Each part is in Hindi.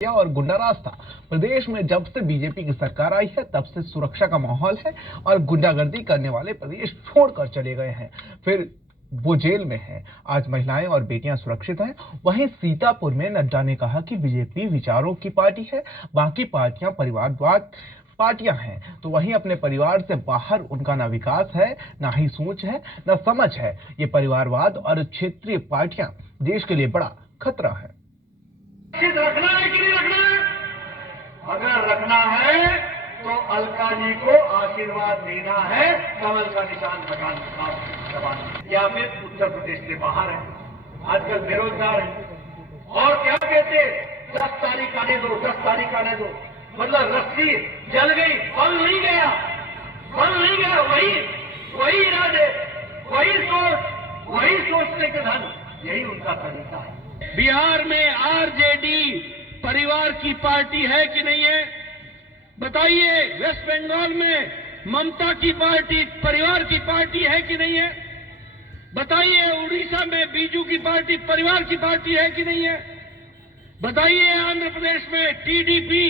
और गुंडाराज था। प्रदेश में जब से बीजेपी की सरकार आई है तब से सुरक्षा का माहौल है और गुंडागर्दी करने वाले प्रदेश छोड़कर चले गए हैं, फिर वो जेल में है। आज महिलाएं और बेटियां सुरक्षित हैं। वहीं सीतापुर में नड्डा ने कहा कि बीजेपी विचारों की पार्टी है, बाकी पार्टियां परिवारवाद पार्टियां हैं। तो वहीं अपने परिवार से बाहर उनका ना विकास है, ना ही सोच है, ना समझ है। ये परिवारवाद और क्षेत्रीय पार्टियां देश के लिए बड़ा खतरा है। रखना है कि नहीं रखना है? अगर रखना है तो अलका जी को आशीर्वाद देना है, कमल का निशान दबाना, या फिर उत्तर प्रदेश से बाहर है। आजकल बेरोजगार है और क्या कहते 10 तारीख आने दो, 10 तारीख आने दो, मतलब रस्सी जल गई, बल नहीं गया, बल नहीं गया। वही इरादे, वही सोच, वही सोचने के धन, यही उनका तरीका है। बिहार में आरजेडी परिवार की पार्टी है कि नहीं है? बताइए। वेस्ट बंगाल में ममता की पार्टी परिवार की पार्टी है कि नहीं है? बताइए। उड़ीसा में बीजू की पार्टी परिवार की पार्टी है कि नहीं है? बताइए। आंध्र प्रदेश में टीडीपी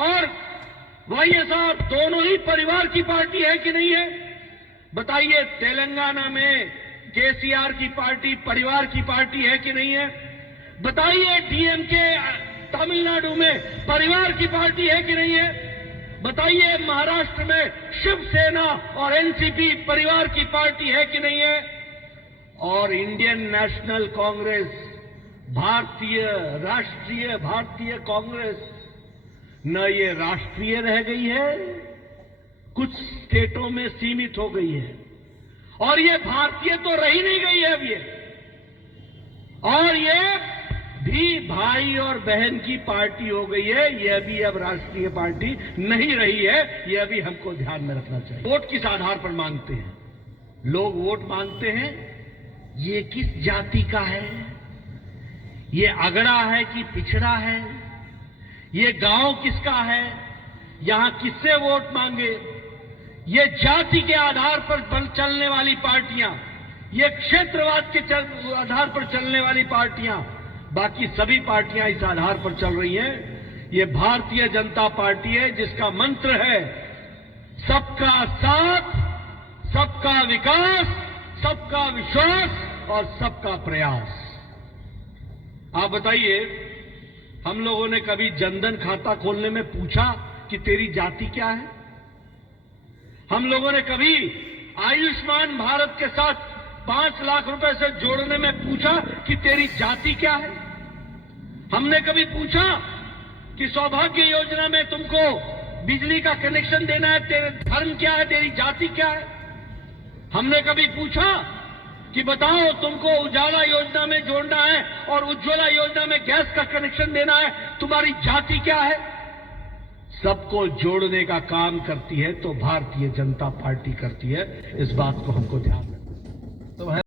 और वाईएसआर दोनों ही परिवार की पार्टी है कि नहीं है? बताइए। तेलंगाना में केसीआर की पार्टी परिवार की पार्टी है कि नहीं है? बताइए। डीएमके तमिलनाडु में परिवार की पार्टी है कि नहीं है? बताइए। महाराष्ट्र में शिवसेना और एनसीपी परिवार की पार्टी है कि नहीं है? और इंडियन नेशनल कांग्रेस, भारतीय कांग्रेस, न ये राष्ट्रीय रह गई है, कुछ स्टेटों में सीमित हो गई है, और ये भारतीय तो रही नहीं गई है अब ये, और ये भी भाई और बहन की पार्टी हो गई है। यह भी अब राष्ट्रीय पार्टी नहीं रही है। यह भी हमको ध्यान में रखना चाहिए। वोट किस आधार पर मांगते हैं लोग? वोट मांगते हैं ये किस जाति का है, ये अगड़ा है कि पिछड़ा है, ये गांव किसका है, यहां किससे वोट मांगे। ये जाति के आधार पर चलने वाली पार्टियां, ये क्षेत्रवाद के आधार पर चलने वाली पार्टियां, बाकी सभी पार्टियां इस आधार पर चल रही हैं। ये भारतीय जनता पार्टी है जिसका मंत्र है सबका साथ, सबका विकास, सबका विश्वास और सबका प्रयास। आप बताइए, हम लोगों ने कभी जनधन खाता खोलने में पूछा कि तेरी जाति क्या है? हम लोगों ने कभी आयुष्मान भारत के साथ 5 लाख रुपए से जोड़ने में पूछा कि तेरी जाति क्या है? हमने कभी पूछा कि सौभाग्य योजना में तुमको बिजली का कनेक्शन देना है, तेरे धर्म क्या है, तेरी जाति क्या है? हमने कभी पूछा कि बताओ तुमको उजाला योजना में जोड़ना है और उज्ज्वला योजना में गैस का कनेक्शन देना है, तुम्हारी जाति क्या है? सबको जोड़ने का काम करती है तो भारतीय जनता पार्टी करती है। इस बात को हमको ध्यान रखना है।